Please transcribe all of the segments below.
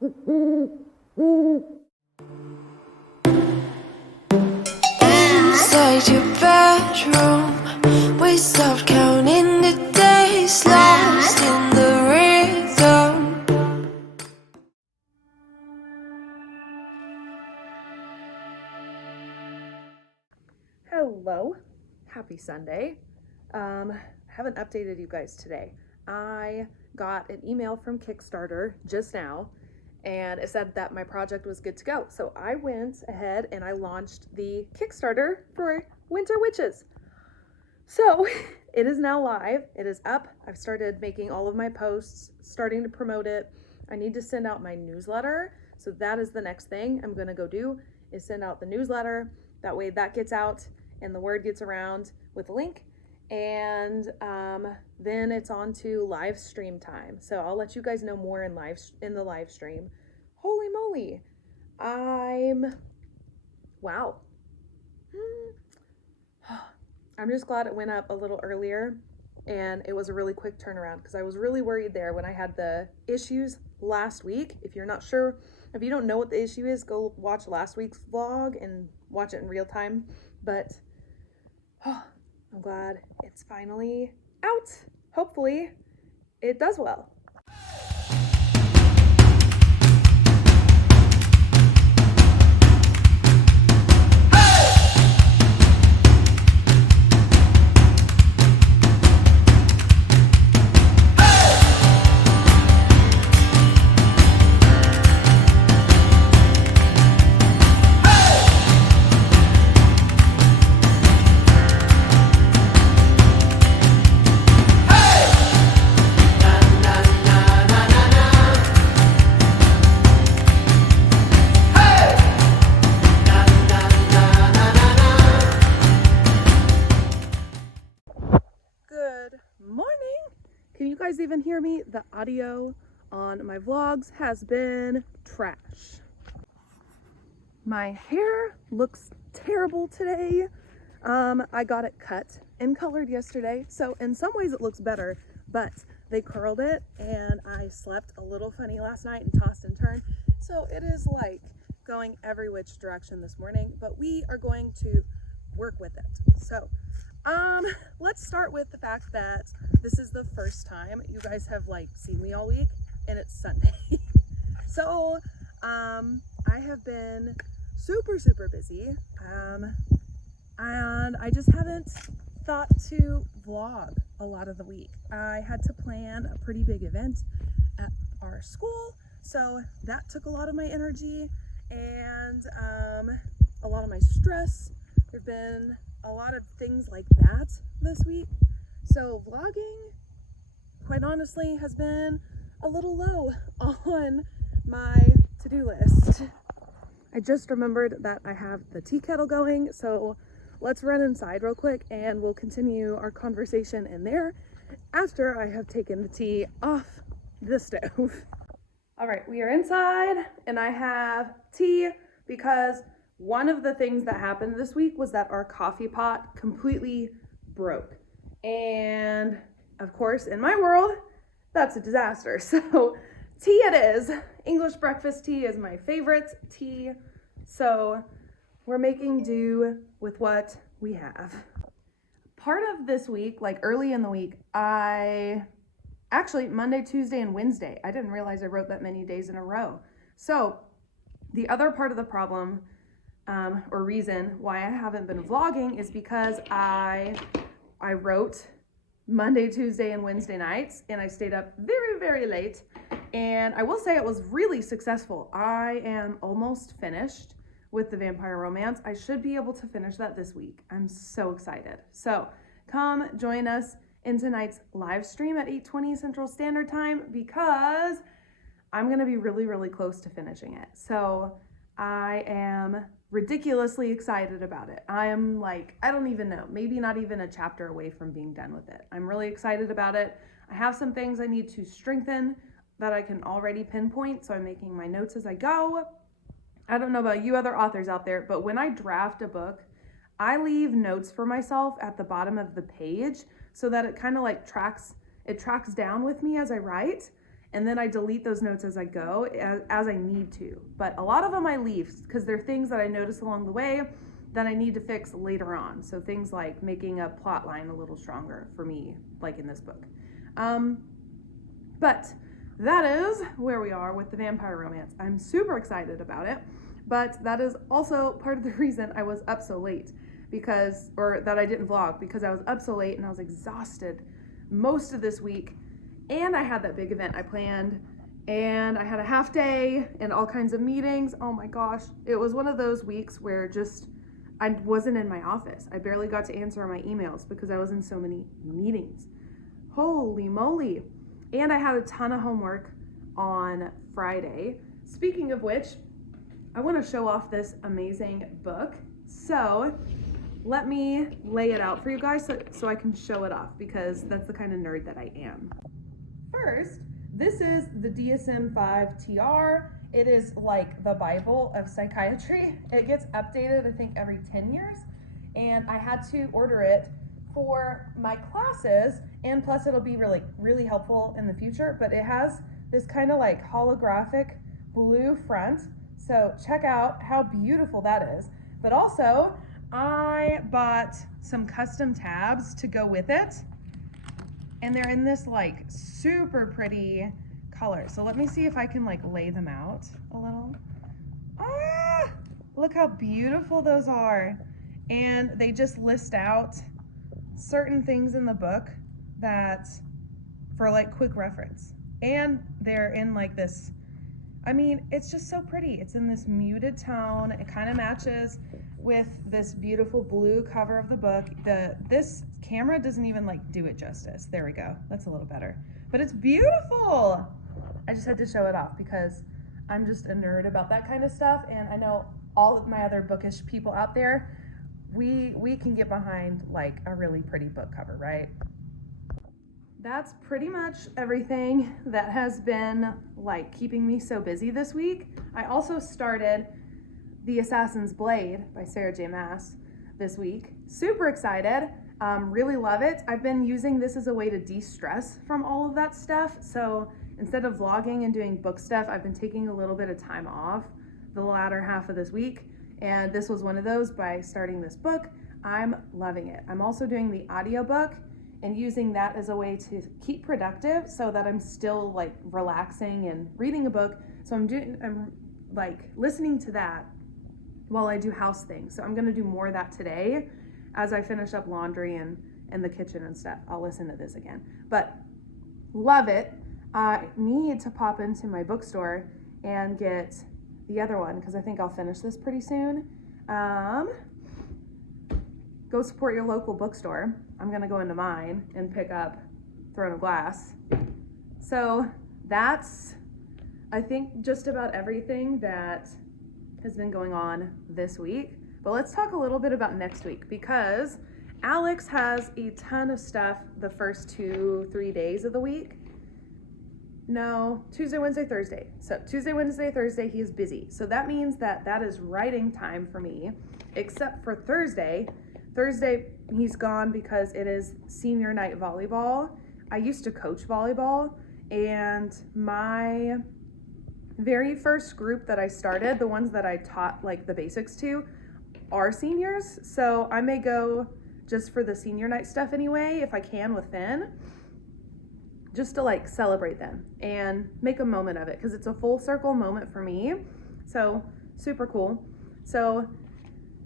Inside your bedroom, we stopped counting the days, lost in the rhythm. Hello, happy Sunday. Haven't updated you guys today. I got an email from Kickstarter just now, and it said that my project was good to go. So I went ahead and I launched the Kickstarter for Winter Witches. So it is now live. It is up. I've started making all of my posts, starting to promote it. I need to send out my newsletter. So that is the next thing I'm going to go do, is send out the newsletter. That way that gets out and the word gets around with a link. And then it's on to live stream time. So I'll let you guys know more in the live stream. Holy moly. Wow. I'm just glad it went up a little earlier and it was a really quick turnaround, because I was really worried there when I had the issues last week. If you're not sure, if you don't know what the issue is, go watch last week's vlog and watch it in real time. But I'm glad it's finally out. Hopefully it does well. Can you guys even hear me? The audio on my vlogs has been trash. My hair looks terrible today. I got it cut and colored yesterday, so in some ways it looks better, but they curled it and I slept a little funny last night and tossed and turned, so it is like going every which direction this morning, but we are going to work with it. So let's start with the fact that this is the first time you guys have seen me all week, and it's Sunday. So I have been super busy, and I just haven't thought to vlog a lot of the week. I had to plan a pretty big event at our school, so that took a lot of my energy and a lot of my stress. There've been a lot of things like that this week, so vlogging, quite honestly, has been a little low on my to-do list. I just remembered that I have the tea kettle going, so let's run inside real quick and we'll continue our conversation in there after I have taken the tea off the stove. All right, we are inside and I have tea because one of the things that happened this week was that our coffee pot completely broke. And of course, in my world, that's a disaster. So tea it is. English breakfast tea is my favorite tea. So we're making do with what we have. Part of this week, early in the week, Monday, Tuesday, and Wednesday, I didn't realize I wrote that many days in a row. So the other part of the problem, or reason why I haven't been vlogging, is because I wrote Monday, Tuesday, and Wednesday nights, and I stayed up very late, and I will say it was really successful. I am almost finished with the vampire romance. I should be able to finish that this week. I'm so excited. So come join us in tonight's live stream at 8:20 Central Standard Time, because I'm gonna be really close to finishing it. So I am ridiculously excited about it. I am I don't even know, maybe not even a chapter away from being done with it. I'm really excited about it. I have some things I need to strengthen that I can already pinpoint, so I'm making my notes as I go. I don't know about you other authors out there, but when I draft a book, I leave notes for myself at the bottom of the page so that it kind of tracks down with me as I write. and then I delete those notes as I go, as I need to. But a lot of them I leave because they're things that I notice along the way that I need to fix later on. So things like making a plot line a little stronger for me, like in this book. But that is where we are with the vampire romance. I'm super excited about it, but that is also part of the reason I was up so late or that I didn't vlog, because I was up so late and I was exhausted most of this week. And I had that big event I planned, and I had a half day and all kinds of meetings. Oh my gosh. It was one of those weeks where I wasn't in my office. I barely got to answer my emails because I was in so many meetings. Holy moly. And I had a ton of homework on Friday. Speaking of which, I want to show off this amazing book. So let me lay it out for you guys so I can show it off, because that's the kind of nerd that I am. First, this is the DSM-5 TR. It is like the Bible of psychiatry. It gets updated, I think, every 10 years. And I had to order it for my classes, and plus it'll be really, really helpful in the future. But it has this kind of like holographic blue front. So check out how beautiful that is. But also, I bought some custom tabs to go with it. And they're in this like super pretty color. So let me see if I can like lay them out a little. Ah, look how beautiful those are. And they just list out certain things in the book that for like quick reference. And they're in like this, I mean, it's just so pretty. It's in this muted tone. It kind of matches with this beautiful blue cover of the book. This camera doesn't even like do it justice. There we go. That's a little better. But it's beautiful. I just had to show it off because I'm just a nerd about that kind of stuff, and I know all of my other bookish people out there, we can get behind like a really pretty book cover, right? That's pretty much everything that has been like keeping me so busy this week. I also started The Assassin's Blade by Sarah J. Maas this week. Super excited. Really love it. I've been using this as a way to de-stress from all of that stuff. So instead of vlogging and doing book stuff, I've been taking a little bit of time off the latter half of this week. And this was one of those by starting this book. I'm loving it. I'm also doing the audiobook and using that as a way to keep productive so that I'm still like relaxing and reading a book. So I'm like listening to that while I do house things. So I'm gonna do more of that today as I finish up laundry and the kitchen and stuff. I'll listen to this again, but love it. I need to pop into my bookstore and get the other one because I think I'll finish this pretty soon. Go support your local bookstore. I'm gonna go into mine and pick up Throne of Glass. So that's, I think, just about everything that has been going on this week. But let's talk a little bit about next week, because Alex has a ton of stuff the first 2-3 days of the week. No, Tuesday, Wednesday, Thursday. So Tuesday, Wednesday, Thursday, he is busy. So that means that is writing time for me, except for Thursday. Thursday, he's gone because it is senior night volleyball. I used to coach volleyball, and my very first group that I started, the ones that I taught like the basics to, are seniors. So I may go just for the senior night stuff anyway, if I can with Finn, just to like celebrate them and make a moment of it, because it's a full circle moment for me. So super cool. So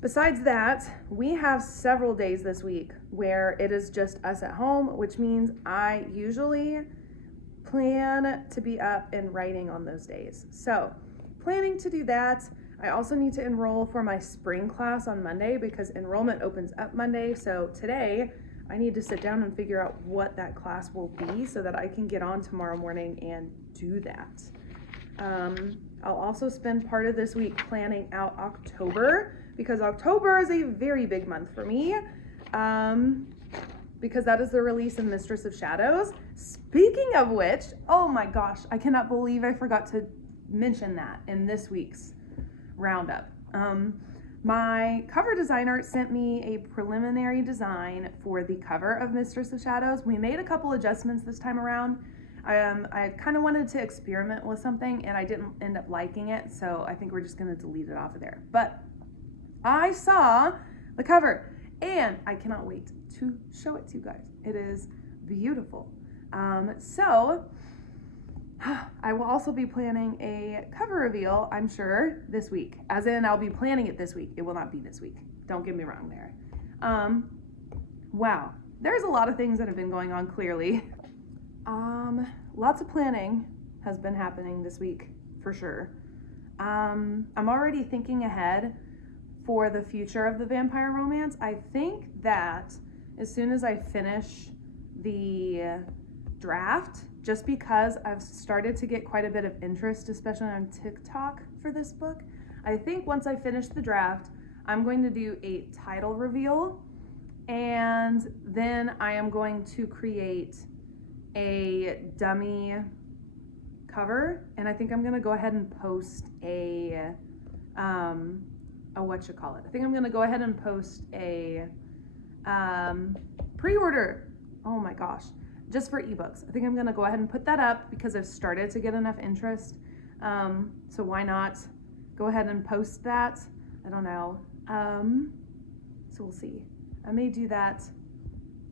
besides that, we have several days this week where it is just us at home, which means I usually plan to be up and writing on those days. So planning to do that. I also need to enroll for my spring class on Monday because enrollment opens up Monday. So today I need to sit down and figure out what that class will be so that I can get on tomorrow morning and do that. I'll also spend part of this week planning out October, because October is a very big month for me, because that is the release of Mistress of Shadows. Speaking of which, oh my gosh, I cannot believe I forgot to mention that in this week's roundup. My cover designer sent me a preliminary design for the cover of Mistress of Shadows. We made a couple adjustments this time around. I kind of wanted to experiment with something and I didn't end up liking it, so I think we're just gonna delete it off of there. But I saw the cover and I cannot wait to show it to you guys. It is beautiful. So I will also be planning a cover reveal, I'm sure, this week. As in, I'll be planning it this week. It will not be this week. Don't get me wrong there. Wow. There's a lot of things that have been going on, clearly. Lots of planning has been happening this week, for sure. I'm already thinking ahead for the future of the vampire romance. I think that as soon as I finish the draft, just because I've started to get quite a bit of interest, especially on TikTok for this book, I think once I finish the draft, I'm going to do a title reveal, and then I am going to create a dummy cover, and I think I'm gonna go ahead and post a I think I'm gonna go ahead and post a pre-order. Oh my gosh, just for ebooks. I think I'm gonna go ahead and put that up because I've started to get enough interest. So why not go ahead and post that? I don't know. So we'll see. I may do that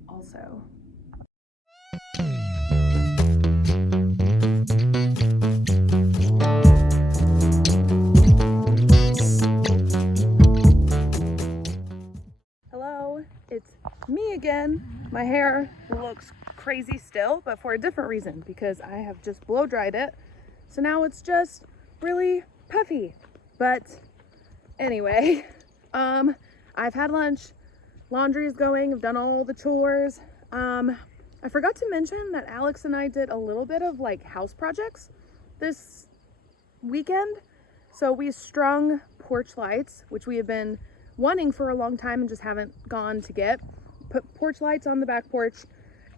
also. Hello, it's me again. My hair looks crazy still, but for a different reason, because I have just blow dried it. So now it's just really puffy. But anyway, I've had lunch, laundry is going, I've done all the chores. I forgot to mention that Alex and I did a little bit of like house projects this weekend. So we strung porch lights, which we have been wanting for a long time and just haven't gone to get. Put porch lights on the back porch,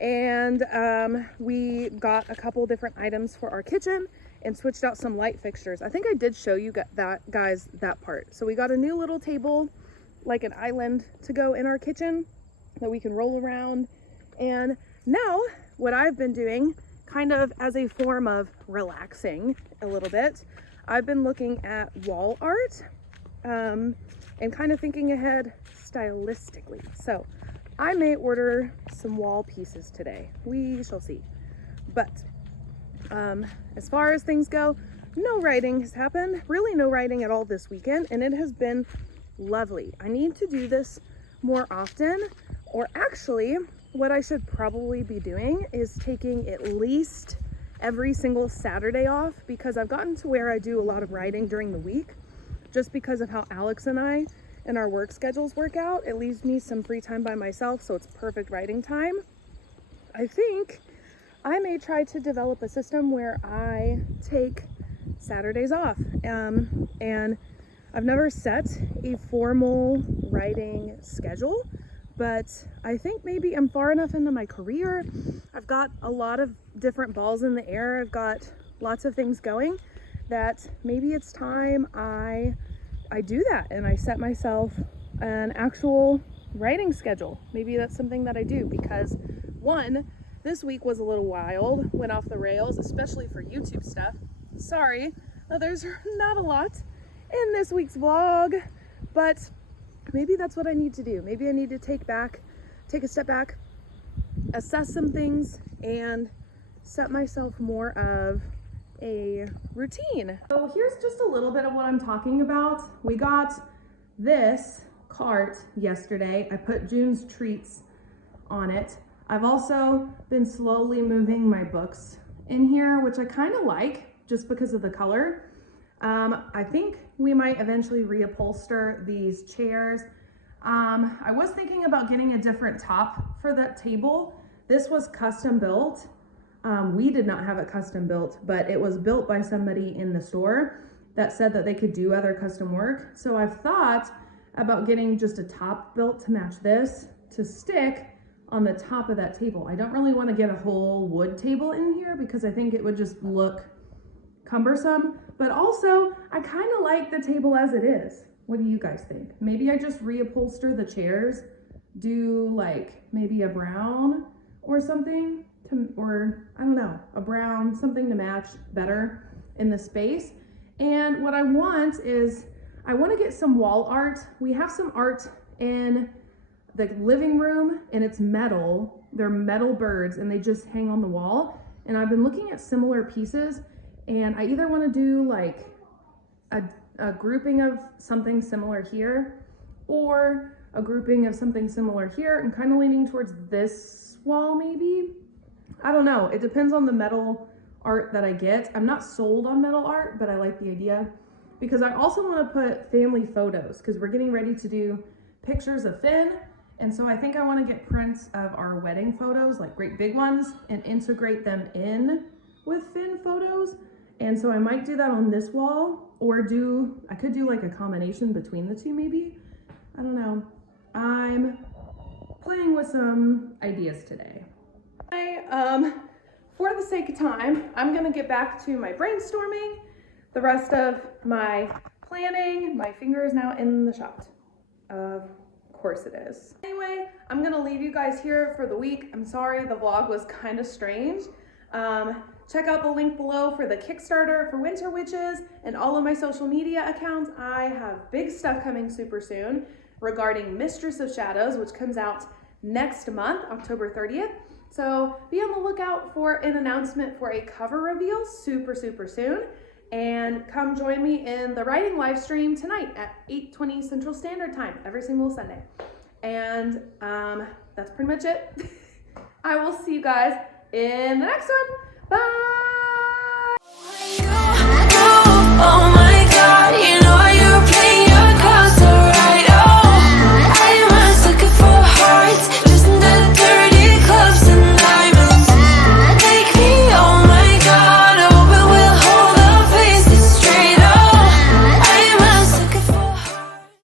and we got a couple different items for our kitchen and switched out some light fixtures. I think I did show you that part. So we got a new little table, like an island to go in our kitchen that we can roll around. And now what I've been doing, kind of as a form of relaxing a little bit, I've been looking at wall art and kind of thinking ahead stylistically. So I may order some wall pieces today. We shall see. But as far as things go, no writing has happened. Really no writing at all this weekend, and it has been lovely. I need to do this more often, or actually what I should probably be doing is taking at least every single Saturday off, because I've gotten to where I do a lot of writing during the week just because of how Alex and I and our work schedules work out. It leaves me some free time by myself, so it's perfect writing time. I think I may try to develop a system where I take Saturdays off. And I've never set a formal writing schedule, but I think maybe I'm far enough into my career. I've got a lot of different balls in the air. I've got lots of things going that maybe it's time I do that and I set myself an actual writing schedule. Maybe that's something that I do, because one, this week was a little wild, went off the rails, especially for YouTube stuff. Sorry, there's not a lot in this week's vlog, but maybe that's what I need to do. Maybe I need to take a step back, assess some things, and set myself more of a routine. So here's just a little bit of what I'm talking about. We got this cart yesterday. I put June's treats on it. I've also been slowly moving my books in here, which I kind of like just because of the color. I think we might eventually reupholster these chairs. I was thinking about getting a different top for that table. This was custom built. We did not have it custom built, but it was built by somebody in the store that said that they could do other custom work. So I've thought about getting just a top built to match this to stick on the top of that table. I don't really want to get a whole wood table in here because I think it would just look cumbersome, but also I kind of like the table as it is. What do you guys think? Maybe I just reupholster the chairs, do like maybe a brown or something. or I don't know, a brown, something to match better in the space. And what I want is, I want to get some wall art. We have some art in the living room and it's metal. They're metal birds and they just hang on the wall. And I've been looking at similar pieces, and I either want to do like a grouping of something similar here, or a grouping of something similar here. I'm kind of leaning towards this wall maybe. I don't know. It depends on the metal art that I get. I'm not sold on metal art, but I like the idea, because I also want to put family photos, because we're getting ready to do pictures of Finn. And so I think I want to get prints of our wedding photos, like great big ones, and integrate them in with Finn photos. And so I might do that on this wall, or I could do like a combination between the two maybe. I don't know. I'm playing with some ideas today. For the sake of time, I'm gonna get back to my brainstorming. The rest of my planning, my finger is now in the shot. Of course it is. Anyway, I'm gonna leave you guys here for the week. I'm sorry the vlog was kind of strange. Check out the link below for the Kickstarter for Winter Witches and all of my social media accounts. I have big stuff coming super soon regarding Mistress of Shadows, which comes out next month, October 30th. So be on the lookout for an announcement for a cover reveal super soon. And come join me in the writing live stream tonight at 8:20 Central Standard Time every single Sunday. And that's pretty much it. I will see you guys in the next one. Bye!